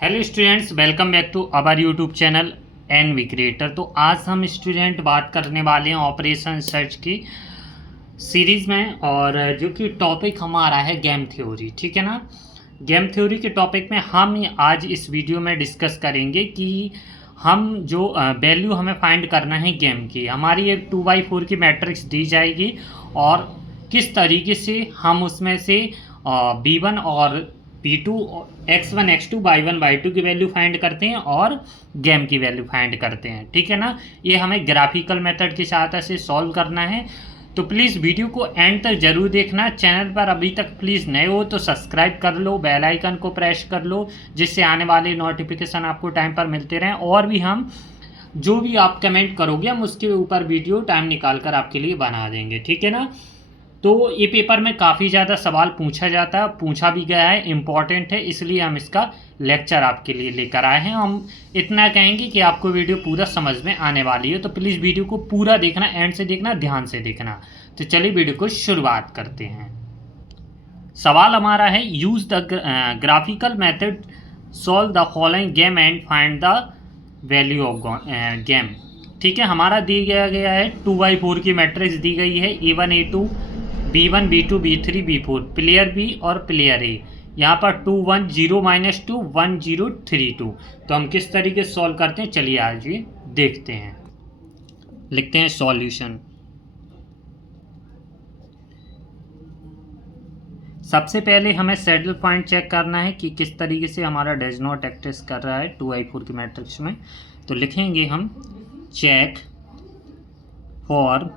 Hello students, welcome back to our YouTube channel NV creator. तो आज हम student बात करने वाले हैं ऑपरेशन सर्च की सीरीज़ में, और जो कि टॉपिक हमारा है गेम थ्योरी। ठीक है ना। गेम थ्योरी के टॉपिक में हम आज इस वीडियो में डिस्कस करेंगे कि हम जो वैल्यू हमें फाइंड करना है गेम की, हमारी एक 2x4 की मैट्रिक्स दी जाएगी और किस तरीके से हम उसमें से B1 और P2, X1 X2 Y1 Y2 की वैल्यू फाइंड करते हैं और गेम की वैल्यू फाइंड करते हैं। ठीक है ना। ये हमें ग्राफिकल मेथड की सहायता से सॉल्व करना है। तो प्लीज़ वीडियो को एंड तक जरूर देखना। चैनल पर अभी तक प्लीज़ नए हो तो सब्सक्राइब कर लो, बेल आइकन को प्रेस कर लो, जिससे आने वाले नोटिफिकेशन आपको टाइम पर मिलते रहें। और भी हम जो भी आप कमेंट करोगे हम उसके ऊपर वीडियो टाइम निकाल कर आपके लिए बना देंगे। ठीक है ना। तो ये पेपर में काफ़ी ज़्यादा सवाल पूछा जाता है, पूछा भी गया है, इम्पॉर्टेंट है, इसलिए हम इसका लेक्चर आपके लिए लेकर आए हैं। हम इतना कहेंगे कि आपको वीडियो पूरा समझ में आने वाली है, तो प्लीज़ वीडियो को पूरा देखना, एंड से देखना, ध्यान से देखना। तो चलिए वीडियो को शुरुआत करते हैं। सवाल हमारा है, use the graphical method solve the following game and find the value of game. ठीक है, हमारा दिया गया है 2x4 की मैट्रिक्स दी गई है, A1 A2 B1 B2 B3 B4, player B और प्लेयर ए। यहाँ पर 2 1 0 -2 1 0 3 2। तो हम किस तरीके से सॉल्व करते हैं, चलिए आज ये देखते हैं। लिखते हैं सॉल्यूशन। सबसे पहले हमें सैडल पॉइंट चेक करना है कि किस तरीके से हमारा डज नॉट एक्सिस्ट कर रहा है 2x4 की मैट्रिक्स में। तो लिखेंगे हम check for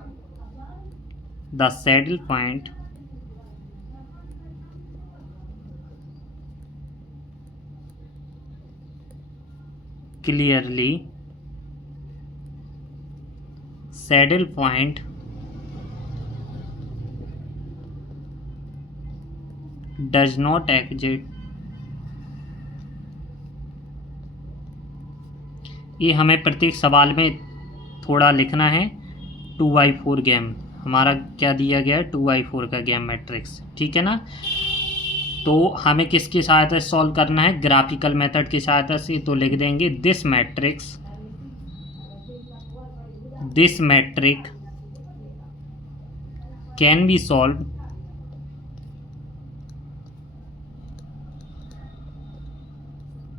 the saddle point clearly saddle point does not exit. ये हमें प्रत्येक सवाल में थोड़ा लिखना है। 2x4 गेम हमारा क्या दिया गया है, 2x4 का गेम मैट्रिक्स। ठीक है ना। तो हमें किसकी सहायता से सॉल्व करना है, ग्राफिकल मेथड की सहायता से। तो लिख देंगे this matrix can be solve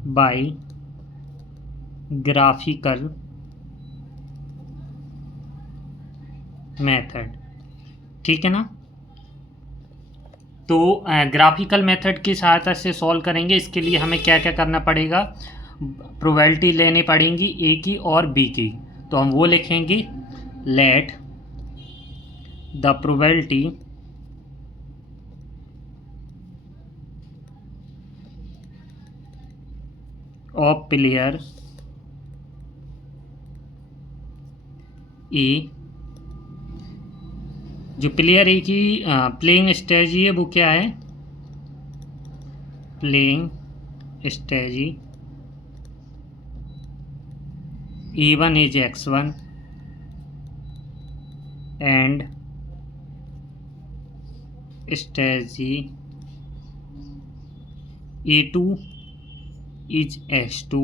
by graphical method. ठीक है ना। तो ग्राफिकल मेथड की सहायता से सॉल्व करेंगे। इसके लिए हमें क्या क्या करना पड़ेगा, प्रोबेबिलिटी लेनी पड़ेंगी ए की और बी की। तो हम वो लिखेंगे, let the probability of player ए, जो प्लेयर ए की प्लेइंग स्ट्रेटजी है वो क्या है, playing strategy A1 is X1 and strategy A2 is X2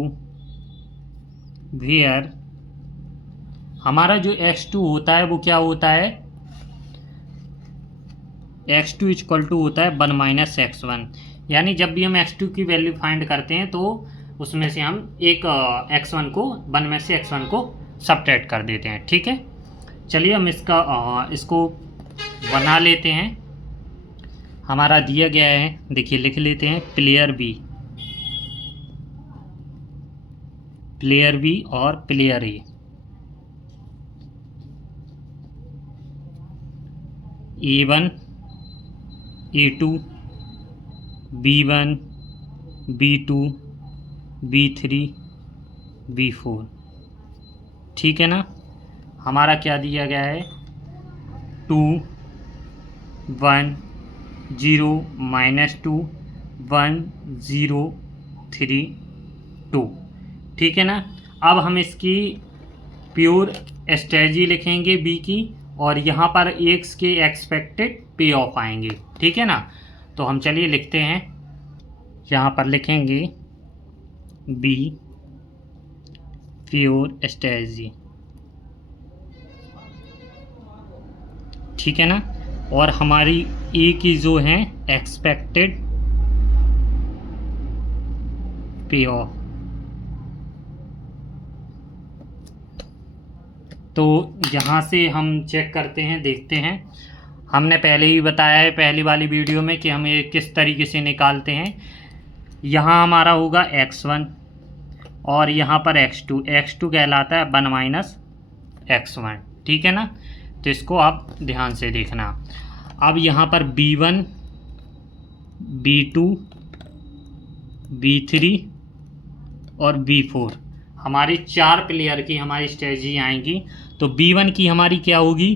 where हमारा जो X2 होता है वो क्या होता है, X2 इक्वल टू होता है 1 - X1। यानी जब भी हम X2 की वैल्यू फाइंड करते हैं तो उसमें से हम एक X1 को 1 में से X1 को सब्ट्रैक्ट कर देते हैं। ठीक है। चलिए हम इसको बना लेते हैं। हमारा दिया गया है, देखिए लिख लेते हैं, प्लेयर बी और प्लेयर ए। A1 A2 B1 B2 B3 B4। ठीक है ना। हमारा क्या दिया गया है, 2 1 0 -2 1 0 3 2। ठीक है ना। अब हम इसकी प्योर स्ट्रेटजी लिखेंगे बी की, और यहाँ पर एक्स के एक्सपेक्टेड पे ऑफ आएंगे। ठीक है ना। तो हम चलिए लिखते हैं, यहाँ पर लिखेंगे बी प्योर स्ट्रेटजी, ठीक है ना। और हमारी ए की जो है एक्सपेक्टेड पे ऑफ, तो यहाँ से हम चेक करते हैं, देखते हैं। हमने पहले ही बताया है पहली वाली वीडियो में कि हम ये किस तरीके से निकालते हैं। यहाँ हमारा होगा x1 और यहाँ पर x2, x2 कहलाता है 1 माइनस x1, ठीक है ना। तो इसको आप ध्यान से देखना। अब यहाँ पर b1 b2 b3 और b4 हमारी 4 प्लेयर की हमारी स्ट्रेटजी आएंगी। तो b1 की हमारी क्या होगी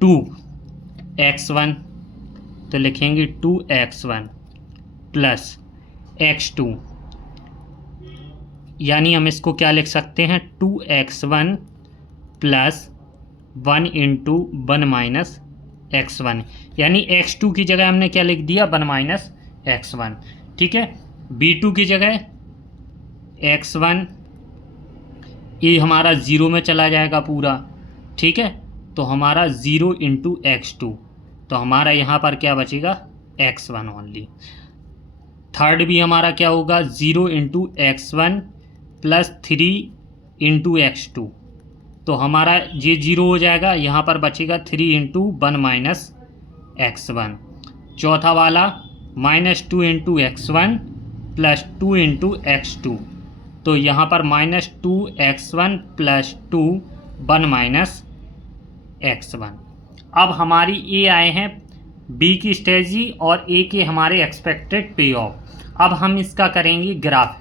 2x1, तो लिखेंगे 2x1 प्लस x2, यानी हम इसको क्या लिख सकते हैं 2x1 plus 1 into 1 minus x1, यानी x2 की जगह हमने क्या लिख दिया 1 माइनस x1, ठीक है। b2 की जगह x1, ये हमारा 0 में चला जाएगा पूरा, ठीक है। तो हमारा 0 इंटू x2, तो हमारा यहाँ पर क्या बचेगा x1 ओनली। थर्ड भी हमारा क्या होगा 0 into x1 plus 3 into x2, तो हमारा ये 0 हो जाएगा, यहाँ पर बचेगा 3 इंटू 1 माइनस x1। चौथा वाला -2 into x1 plus 2 into x2, तो यहाँ पर -2x1 प्लस 2 1 माइनस x1। अब हमारी ए आए हैं बी की स्ट्रेटजी और ए के हमारे एक्सपेक्टेड पे ऑफ। अब हम इसका करेंगे ग्राफ,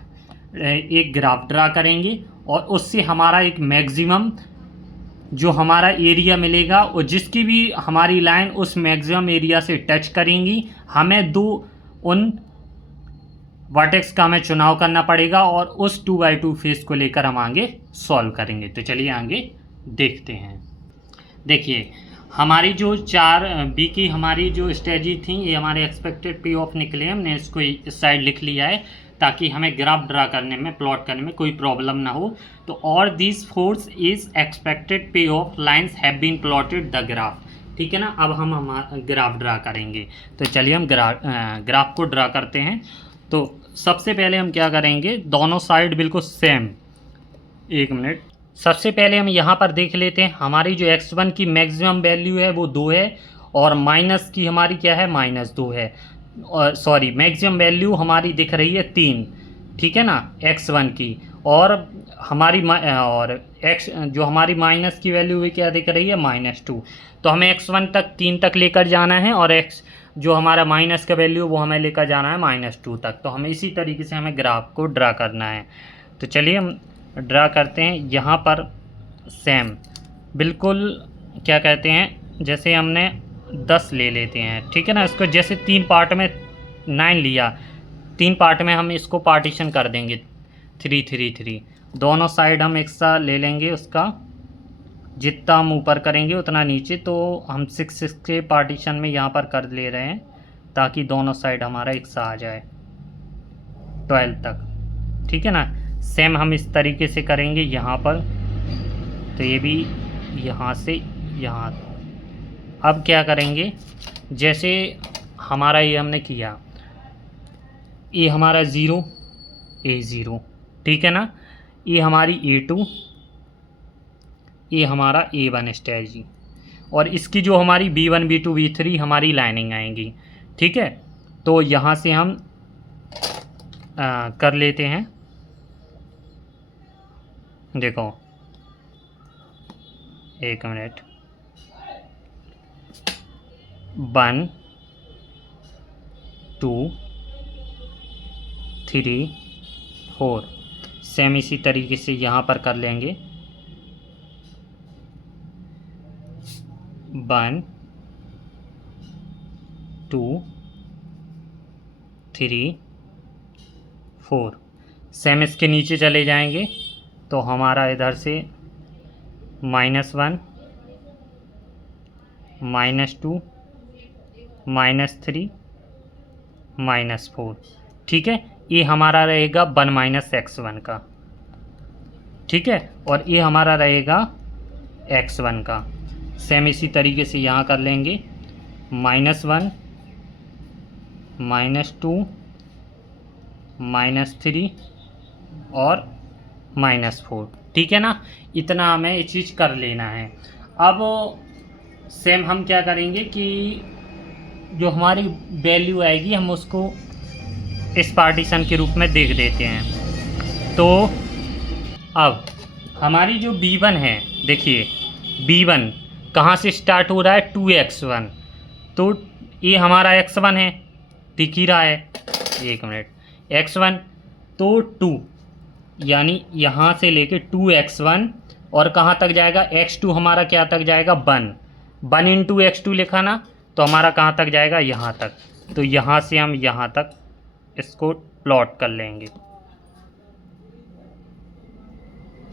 एक ग्राफ ड्रा करेंगे और उससे हमारा एक मैक्सिमम जो हमारा एरिया मिलेगा और जिसकी भी हमारी लाइन उस मैक्सिमम एरिया से टच करेंगी, हमें उन वर्टेक्स का हमें चुनाव करना पड़ेगा और उस 2x2 फेस को लेकर हम आगे सॉल्व करेंगे। तो चलिए आगे देखते हैं। देखिए हमारी जो 4 बी की हमारी जो स्ट्रेटजी थी, ये हमारे एक्सपेक्टेड पे ऑफ निकले। हमने इसको इस साइड लिख लिया है ताकि हमें ग्राफ ड्रा करने में, प्लॉट करने में कोई प्रॉब्लम ना हो। तो और दिस फोर्स इज एक्सपेक्टेड पे of lines have been plotted the graph, ठीक है ना। अब हम ग्राफ ड्रा करेंगे। तो चलिए हम ग्राफ को ड्रा करते हैं। तो सबसे पहले हम क्या करेंगे, दोनों साइड बिल्कुल सेम, एक मिनट, सबसे पहले हम यहाँ पर देख लेते हैं। हमारी जो x1 की मैक्सिमम वैल्यू है वो 2 है और माइनस की हमारी क्या है -2 है, और सॉरी मैक्सिमम वैल्यू हमारी दिख रही है 3, ठीक है ना x1 की। और हमारी और x जो हमारी माइनस की वैल्यू है क्या दिख रही है -2। तो हमें x1 तक 3 तक लेकर जाना है और x जो हमारा माइनस का वैल्यू वो हमें लेकर जाना है -2 तक। तो हमें इसी तरीके से हमें ग्राफ को ड्रा करना है। तो चलिए हम ड्रा करते हैं। यहाँ पर सेम बिल्कुल क्या कहते हैं, जैसे हमने 10 ले लेते हैं, ठीक है ना। इसको जैसे 3 पार्ट में 9 लिया, 3 पार्ट में हम इसको पार्टीशन कर देंगे 3 3 3। दोनों साइड हम एक साथ ले लेंगे, उसका जितना हम ऊपर करेंगे उतना नीचे। तो हम 6 6 के पार्टीशन में यहाँ पर कर ले रहे हैं ताकि दोनों साइड हमारा एक साथ आ जाए 12 तक, ठीक है ना। सेम हम इस तरीके से करेंगे यहाँ पर। तो ये भी यहाँ से यहाँ। अब क्या करेंगे, जैसे हमारा ये हमने किया, ये हमारा 0 A0, ठीक है ना। ये हमारी A2, ये हमारा A1 स्ट्रेटजी, और इसकी जो हमारी B1 B2 B3 हमारी लाइनिंग आएंगी, ठीक है। तो यहाँ से हम कर लेते हैं। देखो एक मिनट, 1 2 3 4, सेम इसी तरीके से यहाँ पर कर लेंगे। 1 2 3 4, सेम इसके नीचे चले जाएंगे। तो हमारा इधर से -1 -2 -3 -4, ठीक है। ये हमारा रहेगा 1 माइनस x1 का, ठीक है, और ये हमारा रहेगा x1 का। सेम इसी तरीके से यहाँ कर लेंगे, -1 -2 -3 और -4, ठीक है ना। इतना हमें ये चीज़ कर लेना है। अब सेम हम क्या करेंगे कि जो हमारी वैल्यू आएगी हम उसको इस पार्टीशन के रूप में देख देते हैं। तो अब हमारी जो b1 है, देखिए b1 कहाँ से स्टार्ट हो रहा है, 2x1, तो ये हमारा x1 है, दिख ही रहा है, 1 मिनट, x1 तो 2, यानी यहाँ से लेके 2x1 और कहाँ तक जाएगा, x2 हमारा क्या तक जाएगा, 1 इंटू x2 लिखा ना, तो हमारा कहाँ तक जाएगा, यहाँ तक। तो यहाँ से हम यहाँ तक इसको प्लॉट कर लेंगे,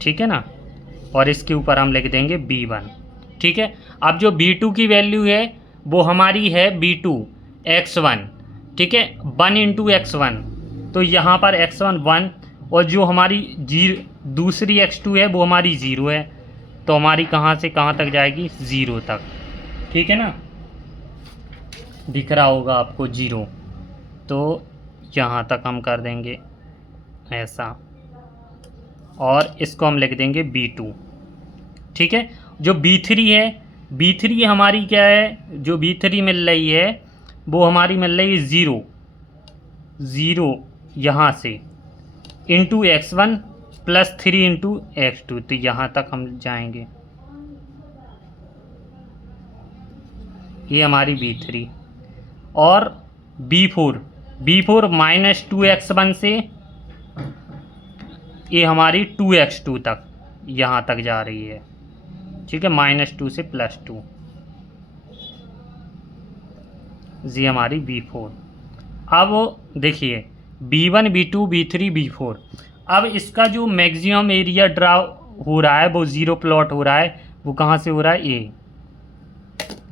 ठीक है ना, और इसके ऊपर हम लिख देंगे b1, ठीक है। अब जो b2 की वैल्यू है वो हमारी है b2 x1, ठीक है, 1 इंटू x1, तो यहाँ पर x1 1 और जो हमारी दूसरी x2 है वो हमारी 0 है, तो हमारी कहाँ से कहाँ तक जाएगी, 0 तक, ठीक है ना, दिख रहा होगा आपको 0, तो यहाँ तक हम कर देंगे ऐसा, और इसको हम लिख देंगे b2, ठीक है। जो b3 है, b3 हमारी क्या है, जो b3 मिल रही है वो हमारी मिल रही है 0 यहाँ से into x1 plus 3 into x2, तो यहाँ तक हम जाएंगे, ये हमारी b3। और b4 -2x1 से ये हमारी 2x2 तक यहाँ तक जा रही है, ठीक है, -2 से +2, ये हमारी b4। अब देखिए b1 b2 b3 b4, अब इसका जो मैक्सिमम एरिया ड्रा हो रहा है वो 0 प्लॉट हो रहा है, वो कहाँ से हो रहा है, ये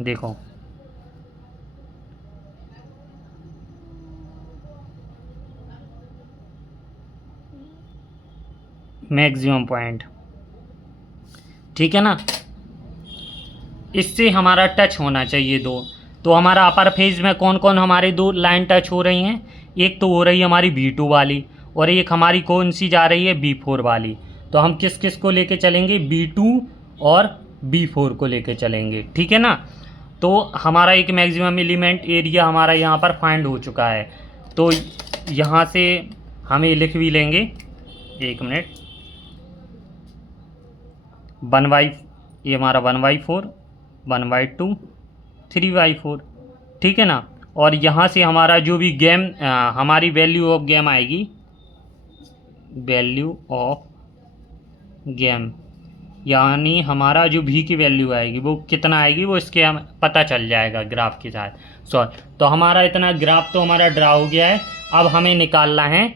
देखो, मैक्सिमम पॉइंट, ठीक है ना, इससे हमारा टच होना चाहिए दो। तो हमारा अपर फेज में कौन कौन हमारे 2 लाइन टच हो रही हैं, एक तो हो रही है हमारी b2 वाली और एक हमारी कौन सी जा रही है, b4 वाली। तो हम किस किस को लेके चलेंगे, b2 और b4 को लेके चलेंगे, ठीक है ना। तो हमारा एक मैक्सिमम एलिमेंट एरिया हमारा यहाँ पर फाइंड हो चुका है, तो यहाँ से हम ये लिख भी लेंगे, 1 मिनट, 1/, ये हमारा 1/4 1/2 3/4, ठीक है ना। और यहाँ से हमारा जो भी गेम हमारी वैल्यू ऑफ गेम आएगी, वैल्यू ऑफ गेम यानी हमारा जो भी की वैल्यू आएगी वो कितना आएगी, वो इसके हम पता चल जाएगा ग्राफ के साथ। तो हमारा इतना ग्राफ तो हमारा ड्रा हो गया है। अब हमें निकालना है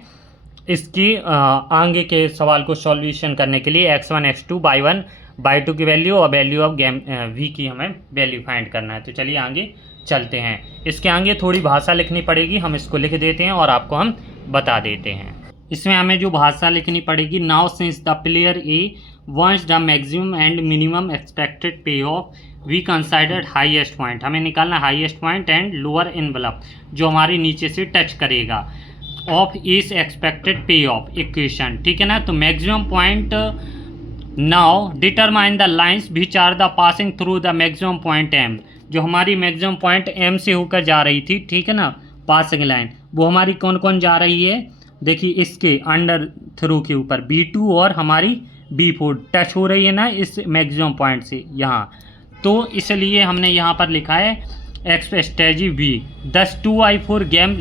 इसकी आगे के सवाल को सॉल्यूशन करने के लिए x1 x2 y1 y2 की वैल्यू और वैल्यू ऑफ गेम v की हमें वैल्यू फाइंड करना है। तो चलिए आगे चलते हैं। इसके आगे थोड़ी भाषा लिखनी पड़ेगी, हम इसको लिख देते हैं और आपको हम बता देते हैं। इसमें हमें जो भाषा लिखनी पड़ेगी, now since the player a once the maximum and minimum expected पे off we considered highest point. हमें निकालना highest point and lower envelope जो हमारी नीचे से टच करेगा ऑफ इस एक्सपेक्टेड पे ऑफ इक्वेशन, ठीक है ना। तो maximum point, now determine the lines which are the passing through the maximum point M. जो हमारी मैक्सिमम पॉइंट एम से होकर जा रही थी, ठीक है ना, पासिंग लाइन, वो हमारी कौन कौन जा रही है, देखिए इसके अंडर थ्रू के ऊपर b2 और हमारी b4 टच हो रही है ना इस मैक्सिमम पॉइंट से यहाँ। तो इसलिए हमने यहाँ पर लिखा है एक्सपेक्टेड v दस 2i4 game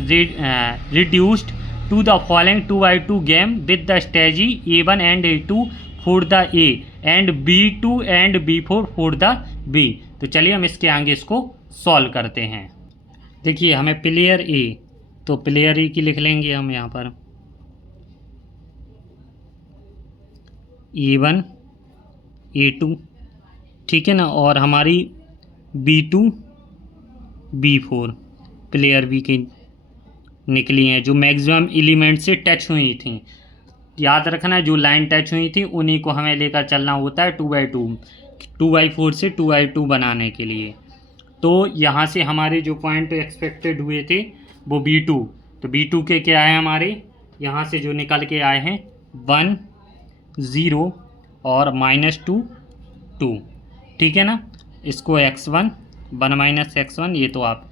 reduced to the following 2i2 game with the strategy a1 and a2 for the a and b2 and b4 for the b। तो चलिए हम इसके आगे इसको सॉल्व करते हैं। देखिए हमें प्लेयर ए, तो प्लेयर ए की लिख लेंगे हम यहाँ पर a1 a2, ठीक है ना, और हमारी b2 b4 प्लेयर बी की निकली हैं, जो मैक्सिमम एलिमेंट से टच हुई थी। याद रखना, जो लाइन टच हुई थी उन्हीं को हमें लेकर चलना होता है 2/2, 2/4 से 2/2 बनाने के लिए। तो यहाँ से हमारे जो पॉइंट एक्सपेक्टेड हुए थे वो B2, तो B2 के क्या है हमारे यहाँ से जो निकल के आए हैं 1 0 और -2 2, ठीक है ना। इसको x1 1 - x1, ये तो आप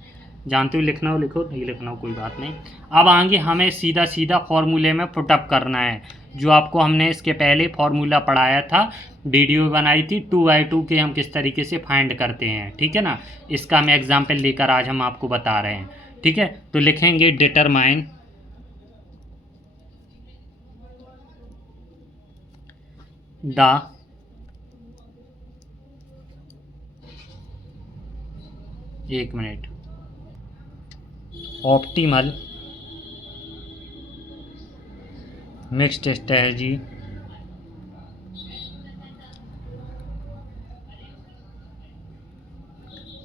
जानते हो, लिखना हो लिखो, नहीं लिखना हो कोई बात नहीं। अब आगे हमें सीधा सीधा फॉर्मूले में पुटअप करना है, जो आपको हमने इसके पहले फॉर्मूला पढ़ाया था, वीडियो बनाई थी 2/2 के हम किस तरीके से फाइंड करते हैं, ठीक है ना। इसका मैं एग्जाम्पल लेकर आज हम आपको बता रहे हैं, ठीक है। तो लिखेंगे डिटरमाइन द एक minute optimal mixed strategy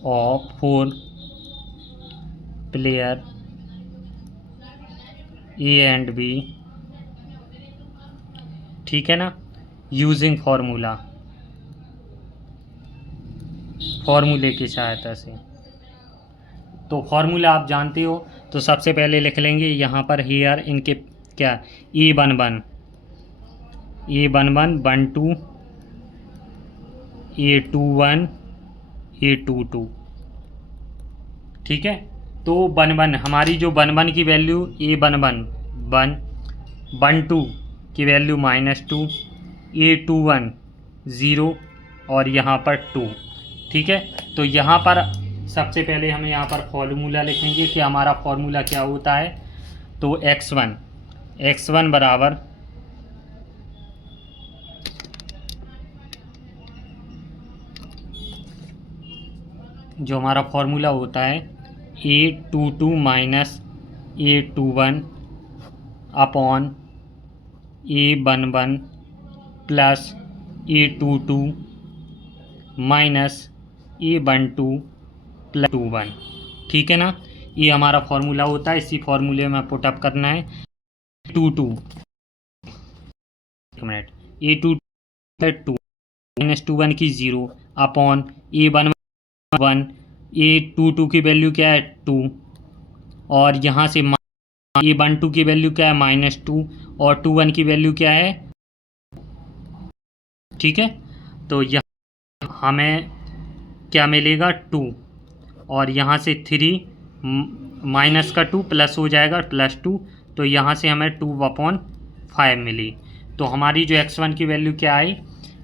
of 4 player A and B, ठीक है ना, यूजिंग फार्मूले की सहायता से। तो फार्मूला आप जानते हो, तो सबसे पहले लिख लेंगे यहाँ पर हेयर इनके क्या A11 A11 12 A21 A22, ठीक है। तो 11 हमारी जो 11 की वैल्यू A11 1 12 की वैल्यू -2 A21 0 और यहाँ पर 2, ठीक है। तो यहाँ पर सबसे पहले हमें यहाँ पर फॉर्मूला लिखेंगे कि हमारा फॉर्मूला क्या होता है। तो x1 बराबर जो हमारा फॉर्मूला होता है A22 - A21 upon A11 plus A22 minus A12 plus 21, ठीक है ना। ये हमारा फॉर्मूला होता है, इसी फॉर्मूले में पुटअप करना है 22 एक मिनट A22 -21 की 0 अपॉन A11 A22 की वैल्यू क्या है 2, और यहाँ से A12 की वैल्यू क्या है -2 और 21 की वैल्यू क्या है, ठीक है। तो यहाँ हमें क्या मिलेगा 2, और यहाँ से 3 माइनस का 2 प्लस हो जाएगा +2, तो यहाँ से हमें 2/5 मिली। तो हमारी जो x1 की वैल्यू क्या आई,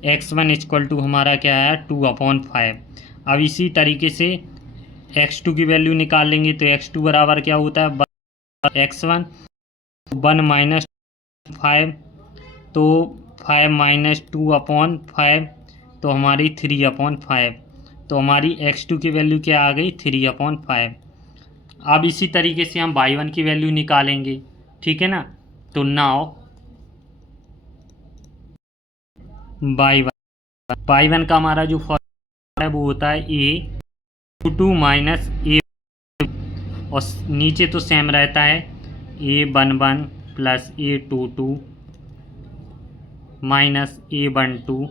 x1 = हमारा क्या आया 2/5। अब इसी तरीके से x2 की वैल्यू निकाल लेंगे, तो x2 बराबर क्या होता है x1 1 - 5, तो 5 - 2/5, तो हमारी 3/5। तो हमारी x2 की वैल्यू क्या आ गई 3/5। अब इसी तरीके से हम y1 की वैल्यू निकालेंगे, ठीक है ना। तो नाउ y1 का हमारा जो फॉर्मूला है वो होता है A22 - A, और नीचे तो सेम रहता है A11 plus A22 minus A12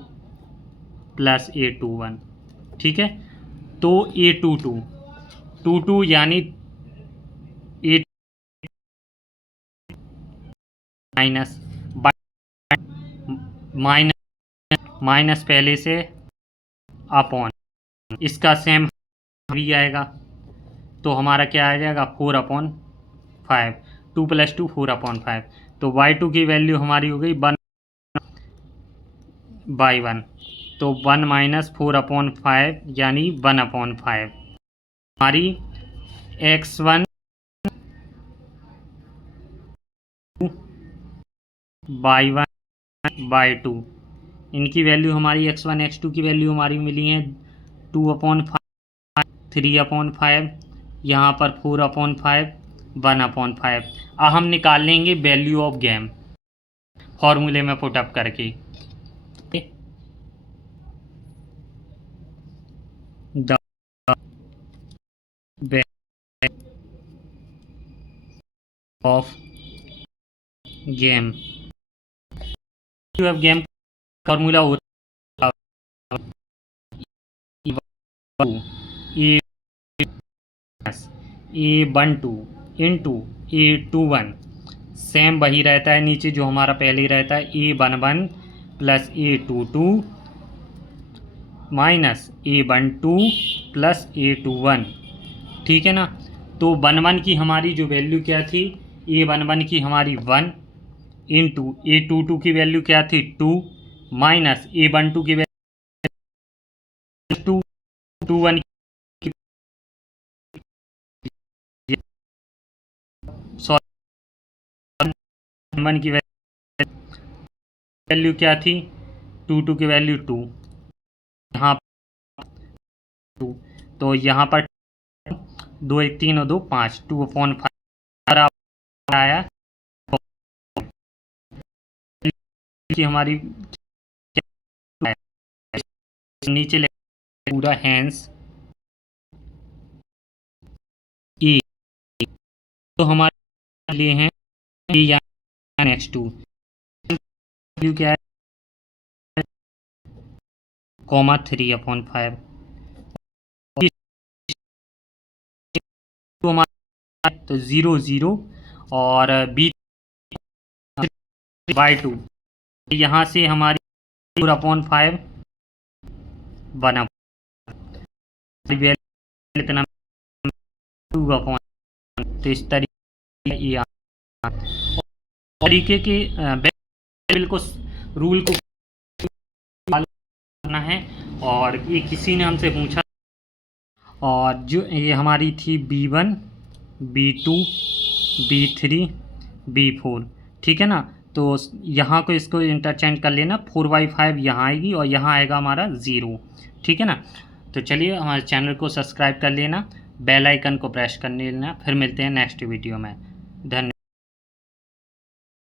plus A21, ठीक है। तो A22 यानी A माइनस माइनस पहले से अपॉन, इसका सेम भी आएगा, तो हमारा क्या आ जाएगा 4/5, 2 + 2 4/5। तो y2 की वैल्यू हमारी हो गई 1/1, तो 1 - 4/5 यानी 1/5। हमारी x1 y1/2, इनकी वैल्यू हमारी x1 x2 की वैल्यू हमारी मिली है 2/5 3/5, यहाँ पर 4/5 1/5। अब हम निकाल लेंगे वैल्यू ऑफ गेम फॉर्मूले में पुटअप करके। The of game game formula होता a one two into A21 same वही रहता है नीचे जो हमारा पहले ही रहता है A11 plus A22 minus A12 plus A21। ठीक है ना। तो 11 की हमारी जो वैल्यू क्या थी, A11 की हमारी 1 इंटू A22 की वैल्यू क्या थी 2 माइनस A12 की वैल्यू 2 21 सॉरी 1 की वैल्यू क्या थी 22 की वैल्यू 2 यहाँ 2 तो यहाँ पर 2 1 3 और 2 5 2/5 आया कि हमारी नीचे ले पूरा हैंस ई तो हमारे लिए हैं ई या नेक्स्ट टू वैल्यू क्या है कॉमा 3/5 तो हमारा तो 0 0 और B/2 यहाँ से हमारी 4/5 बना इतना 2/5 तो इस तरीके के बिल को रूल को करना है। और ये किसी ने हमसे पूछा और जो ये हमारी थी B1 B2 B3 B4 ठीक है ना। तो यहाँ को इसको इंटरचेंज कर लेना 4/5 यहाँ आएगी और यहाँ आएगा हमारा 0 ठीक है ना। तो चलिए हमारे चैनल को सब्सक्राइब कर लेना, बेल आइकन को प्रेस कर लेना। फिर मिलते हैं नेक्स्ट वीडियो में। धन्यवाद।